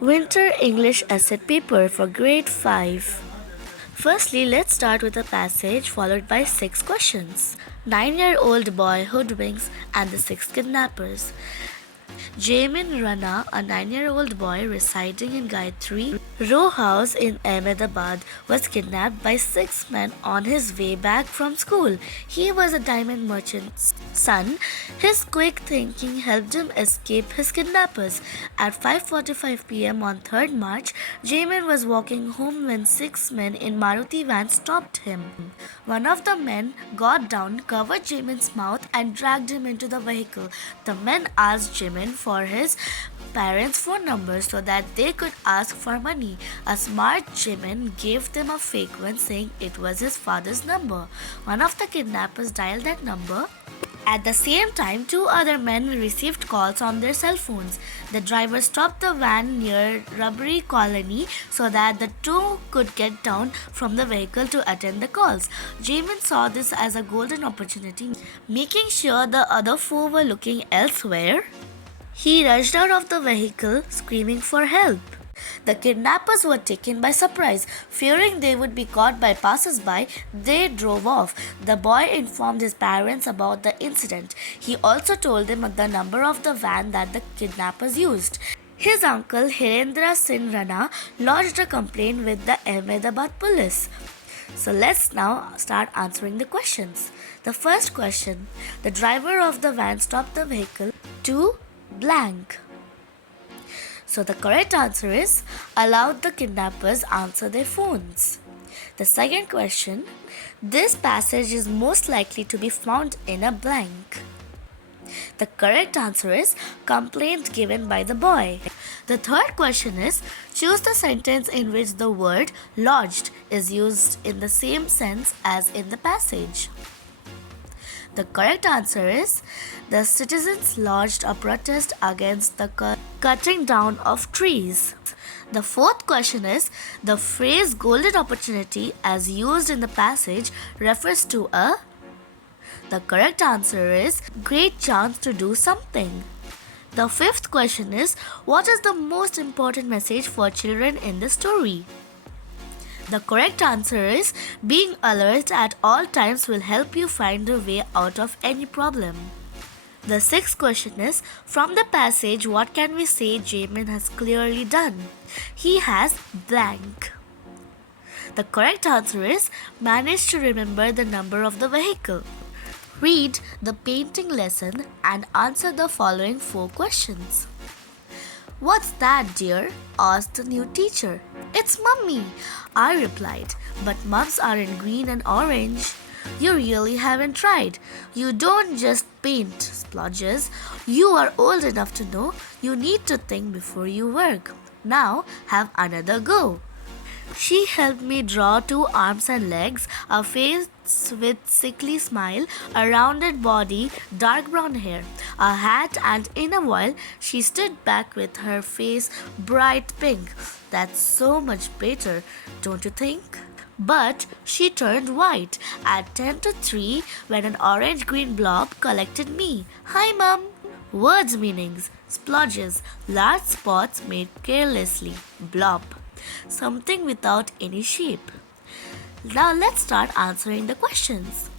Winter English Essay Paper for Grade 5. Firstly, let's start with a passage followed by 6 questions. 9-year-old boy hoodwinks and the 6 kidnappers. Jamin Rana, a 9-year-old boy residing in Gayatri row house in Ahmedabad, was kidnapped by 6 men on his way back from school. He was a diamond merchant's son. His quick thinking helped him escape his kidnappers. At 5:45 p.m. on 3rd March, Jamin was walking home when 6 men in Maruti van stopped him. One of the men got down, covered Jamin's mouth, and dragged him into the vehicle. The men asked Jamin for his parents' phone numbers so that they could ask for money. A smart Jimin gave them a fake one saying it was his father's number. One of the kidnappers dialed that number. At the same time, 2 other men received calls on their cell phones. The driver stopped the van near Rubbery Colony so that the 2 could get down from the vehicle to attend the calls. Jamin saw this as a golden opportunity, making sure the other 4 were looking elsewhere. He rushed out of the vehicle, screaming for help. The kidnappers were taken by surprise. Fearing they would be caught by passers-by, they drove off. The boy informed his parents about the incident. He also told them the number of the van that the kidnappers used. His uncle Hirendra Singh Rana lodged a complaint with the Ahmedabad police. So let's now start answering the questions. The first question: the driver of the van stopped the vehicle to blank. So the correct answer is allowed the kidnappers answer their phones. The second question: this passage is most likely to be found in a blank. The correct answer is complaint given by the boy. The third question is choose the sentence in which the word lodged is used in the same sense as in the passage. The correct answer is the citizens lodged a protest against the cutting down of trees. The fourth question is the phrase golden opportunity as used in the passage refers to a. The correct answer is great chance to do something. The fifth question is what is the most important message for children in the story? The correct answer is being alert at all times will help you find a way out of any problem. The sixth question is from the passage what can we say Jamin has clearly done? He has blank. The correct answer is managed to remember the number of the vehicle. Read the painting lesson and answer the following 4 questions. What's that, dear? Asked the new teacher. It's Mummy, I replied, but mums are in green and orange. You really haven't tried. You don't just paint splodges. You are old enough to know you need to think before you work. Now have another go. She helped me draw 2 arms and legs, a face with sickly smile, a rounded body, dark brown hair, a hat, and in a while she stood back with her face bright pink. That's so much better, don't you think? But she turned white at 10 to 3 when an orange-green blob collected me. Hi, Mum! Words meanings: splodges, large spots made carelessly, blob. Something without any shape. Now let's start answering the questions.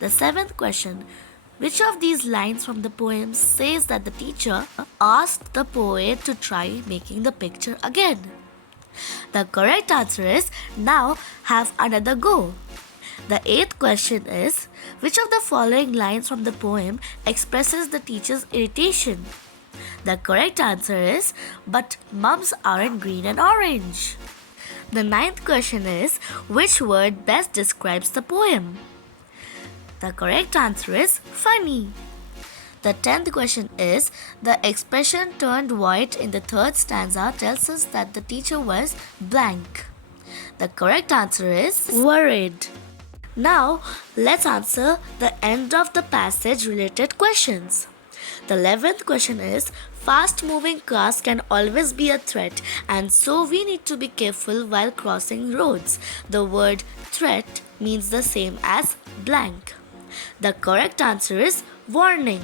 The 7th question: which of these lines from the poem says that the teacher asked the poet to try making the picture again? The correct answer is now have another go. The 8th question is which of the following lines from the poem expresses the teacher's irritation? The correct answer is but mums aren't green and orange. The 9th question is which word best describes the poem? The correct answer is funny. The 10th question is the expression turned white in the 3rd stanza tells us that the teacher was blank. The correct answer is worried. Now let's answer the end of the passage related questions. The 11th question is fast moving cars can always be a threat and so we need to be careful while crossing roads. The word threat means the same as blank. The correct answer is warning.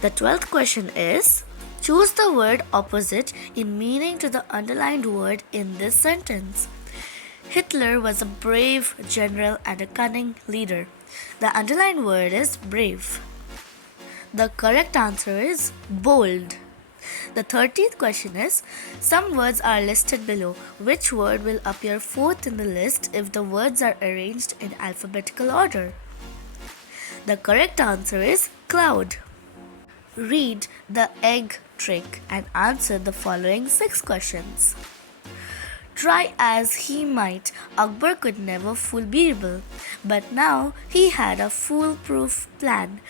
The 12th question is Choose the word opposite in meaning to the underlined word in this sentence. Hitler was a brave general and a cunning leader. The underlined word is brave. The correct answer is bold. The 13th question is, some words are listed below. Which word will appear fourth in the list if the words are arranged in alphabetical order? The correct answer is cloud. Read the egg trick and answer the following 6 questions. Try as he might, Akbar could never fool Birbal. But now he had a foolproof plan.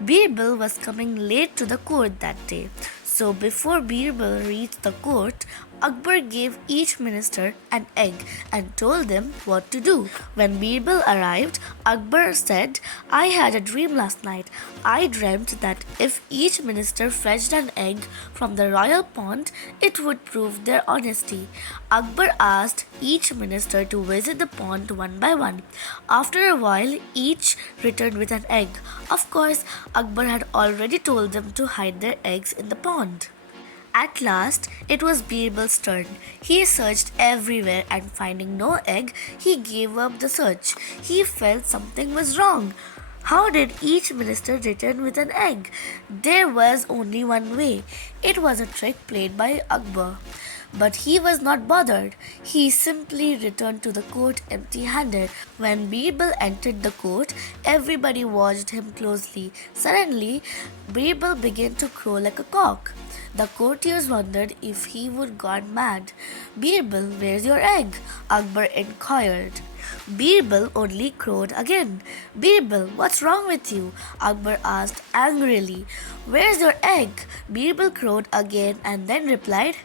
Birbal was coming late to the court that day. So before Birbal reached the court, Akbar gave each minister an egg and told them what to do. When Birbal arrived, Akbar said, I had a dream last night. I dreamt that if each minister fetched an egg from the royal pond, it would prove their honesty. Akbar asked each minister to visit the pond one by one. After a while, each returned with an egg. Of course, Akbar had already told them to hide their eggs in the pond. At last, it was Birbal's turn. He searched everywhere and finding no egg, he gave up the search. He felt something was wrong. How did each minister return with an egg? There was only one way. It was a trick played by Akbar. But he was not bothered. He simply returned to the court empty-handed. When Birbal entered the court, everybody watched him closely. Suddenly, Birbal began to crow like a cock. The courtiers wondered if he would gone mad. Birbal, where's your egg? Akbar inquired. Birbal only crowed again. Birbal, what's wrong with you? Akbar asked angrily. Where's your egg? Birbal crowed again and then replied,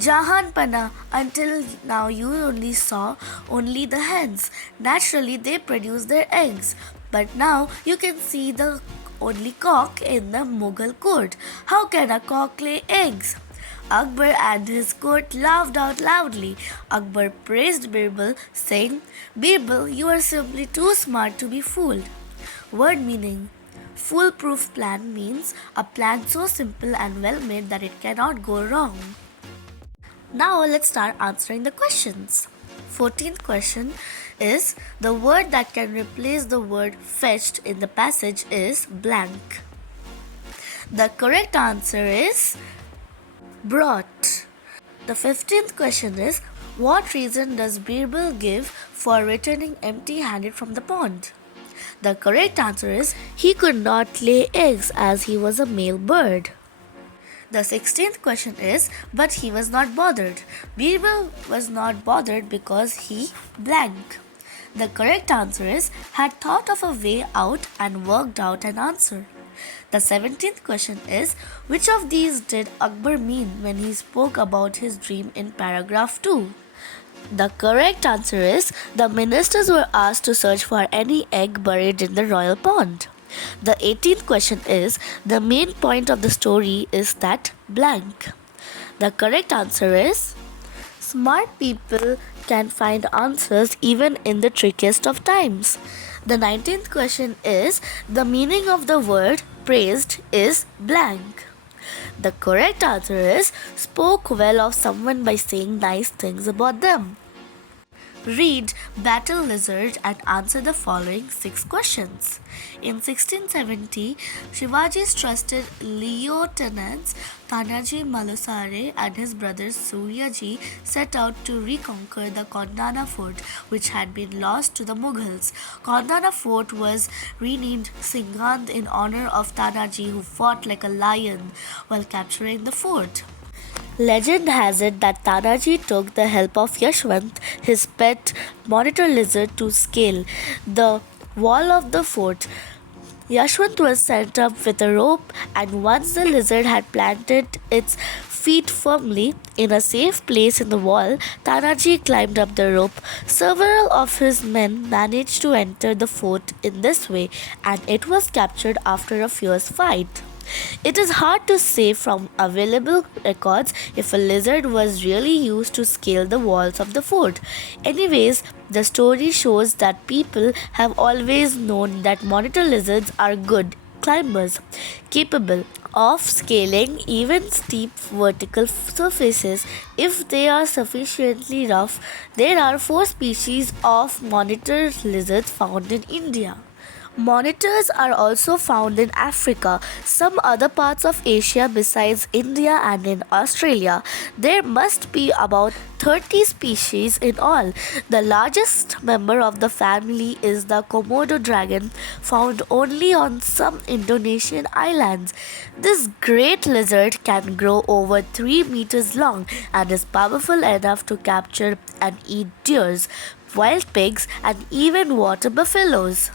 Jahan Pana, until now you only saw only the hens. Naturally they produce their eggs. But now you can see the only cock in the Mughal court. How can a cock lay eggs? Akbar and his court laughed out loudly. Akbar praised Birbal, saying, Birbal, you are simply too smart to be fooled. Word meaning. Foolproof plan means a plan so simple and well made that it cannot go wrong. Now let's start answering the questions. 14th question is, the word that can replace the word fetched in the passage is blank. The correct answer is brought. The 15th question is, what reason does Birbal give for returning empty-handed from the pond? The correct answer is, he could not lay eggs as he was a male bird. The 16th question is, but he was not bothered. Birbal was not bothered because he blank. The correct answer is, had thought of a way out and worked out an answer. The 17th question is, which of these did Akbar mean when he spoke about his dream in paragraph 2? The correct answer is, the ministers were asked to search for any egg buried in the royal pond. The 18th question is, the main point of the story is that blank. The correct answer is, smart people can find answers even in the trickiest of times. The 19th question is, the meaning of the word praised is blank. The correct answer is, spoke well of someone by saying nice things about them. Read Battle Lizard and answer the following 6 questions. In 1670, Shivaji's trusted lieutenants Tanaji Malusare and his brother Suryaji set out to reconquer the Kondana fort, which had been lost to the Mughals. Kondana fort was renamed Singhand in honor of Tanaji, who fought like a lion while capturing the fort. Legend has it that Tanaji took the help of Yashwant, his pet monitor lizard, to scale the wall of the fort. Yashwant was sent up with a rope, and once the lizard had planted its feet firmly in a safe place in the wall, Tanaji climbed up the rope. Several of his men managed to enter the fort in this way, and it was captured after a fierce fight. It is hard to say from available records if a lizard was really used to scale the walls of the fort. Anyways, the story shows that people have always known that monitor lizards are good climbers, capable of scaling even steep vertical surfaces if they are sufficiently rough. There are 4 species of monitor lizards found in India. Monitors are also found in Africa, some other parts of Asia besides India, and in Australia. There must be about 30 species in all. The largest member of the family is the Komodo dragon, found only on some Indonesian islands. This great lizard can grow over 3 meters long and is powerful enough to capture and eat deers, wild pigs, and even water buffaloes.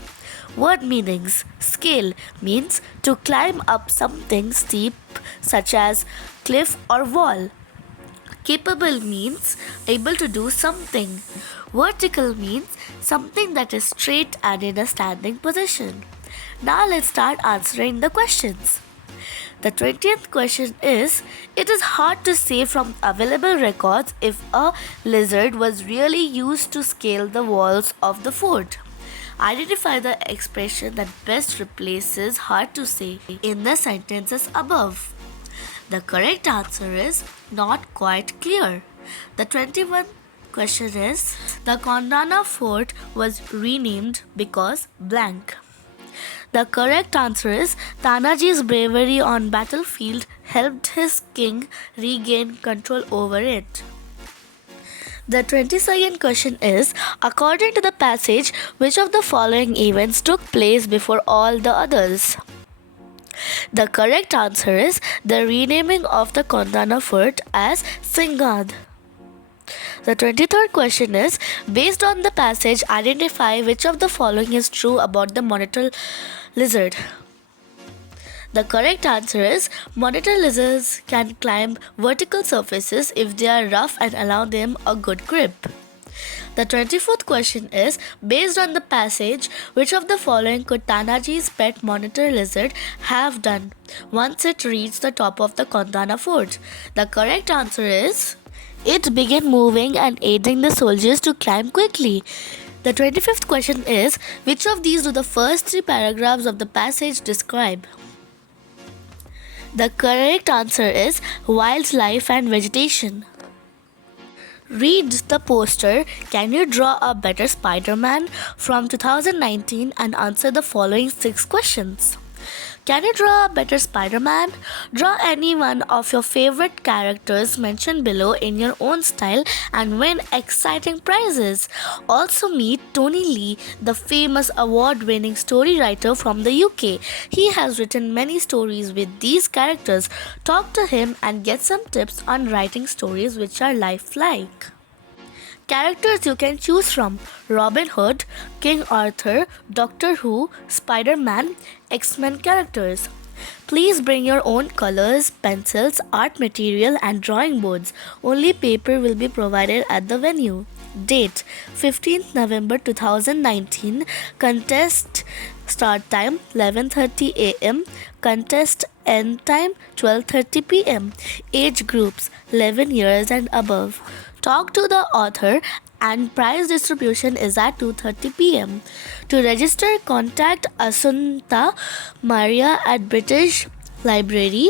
Word meanings. Scale means to climb up something steep, such as cliff or wall. Capable means able to do something. Vertical means something that is straight and in a standing position. Now let's start answering the questions. The 20th question is: it is hard to say from available records if a lizard was really used to scale the walls of the fort. Identify the expression that best replaces hard to say in the sentences above. The correct answer is not quite clear. The 21st question is: the Kondana fort was renamed because blank. The correct answer is Tanaji's bravery on battlefield helped his king regain control over it. The 22nd question is: according to the passage, which of the following events took place before all the others? The correct answer is the renaming of the Kondana fort as Singhad. The 23rd question is: based on the passage, identify which of the following is true about the monitor lizard. The correct answer is monitor lizards can climb vertical surfaces if they are rough and allow them a good grip. The 24th question is: based on the passage, which of the following could Tanaji's pet monitor lizard have done once it reached the top of the Kondana fort? The correct answer is it began moving and aiding the soldiers to climb quickly. The 25th question is: which of these do the first 3 paragraphs of the passage describe? The correct answer is wildlife and vegetation. Read the poster "Can You Draw a Better Spider-Man?" from 2019 and answer the following 6 questions. Can you draw a better Spider-Man? Draw any one of your favorite characters mentioned below in your own style and win exciting prizes. Also meet Tony Lee, the famous award-winning story writer from the UK. He has written many stories with these characters. Talk to him and get some tips on writing stories which are lifelike. Characters you can choose from: Robin Hood, King Arthur, Doctor Who, Spider-Man, X-Men characters. Please bring your own colors, pencils, art material and drawing boards. Only paper will be provided at the venue. Date: 15th November 2019. Contest start time 11:30 am. Contest end time 12:30 pm. Age groups 11 years and above. Talk to the author and prize distribution is at 2:30 pm. To register, contact Asunta Maria at British Library.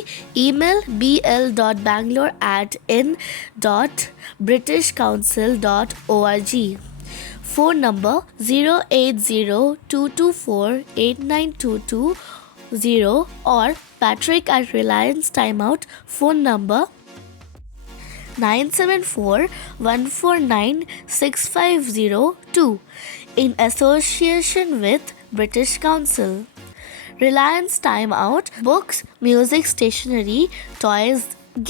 Email bl.bangalore@in.britishcouncil.org. Phone number 080-224-8922 or Patrick at Reliance Timeout. Phone number 974-149-6502 in association with British Council. Reliance Timeout, books, music, stationery, toys,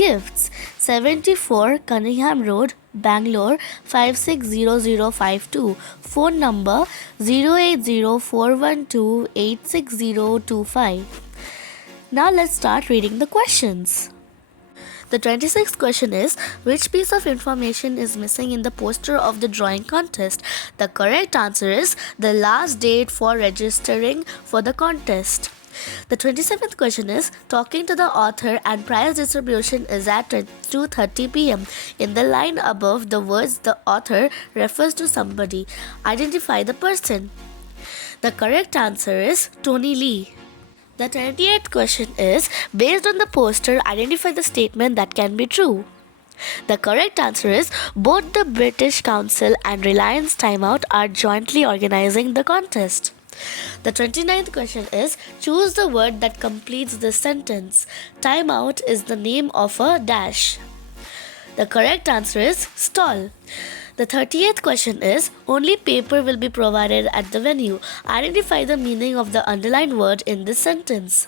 gifts. 74 Cunningham Road, Bangalore 560052. Phone number 080-412-86025. Now let's start reading the questions. The 26th question is: which piece of information is missing in the poster of the drawing contest? The correct answer is the last date for registering for the contest. The 27th question is: talking to the author and prize distribution is at 2:30 pm. In the line above the words, the author refers to somebody. Identify the person. The correct answer is Tony Lee. The 28th question is, based on the poster, identify the statement that can be true. The correct answer is, both the British Council and Reliance Time Out are jointly organizing the contest. The 29th question is, choose the word that completes this sentence. Time Out is the name of a dash. The correct answer is stall. The 30th question is, only paper will be provided at the venue. Identify the meaning of the underlined word in this sentence.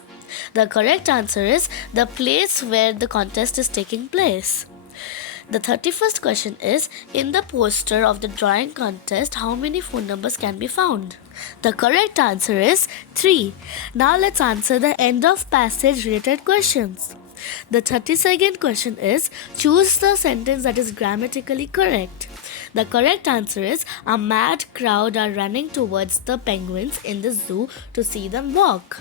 The correct answer is the place where the contest is taking place. The 31st question is, in the poster of the drawing contest, how many phone numbers can be found? The correct answer is 3. Now let's answer the end of passage related questions. The 32nd question is, choose the sentence that is grammatically correct. The correct answer is, a mad crowd are running towards the penguins in the zoo to see them walk.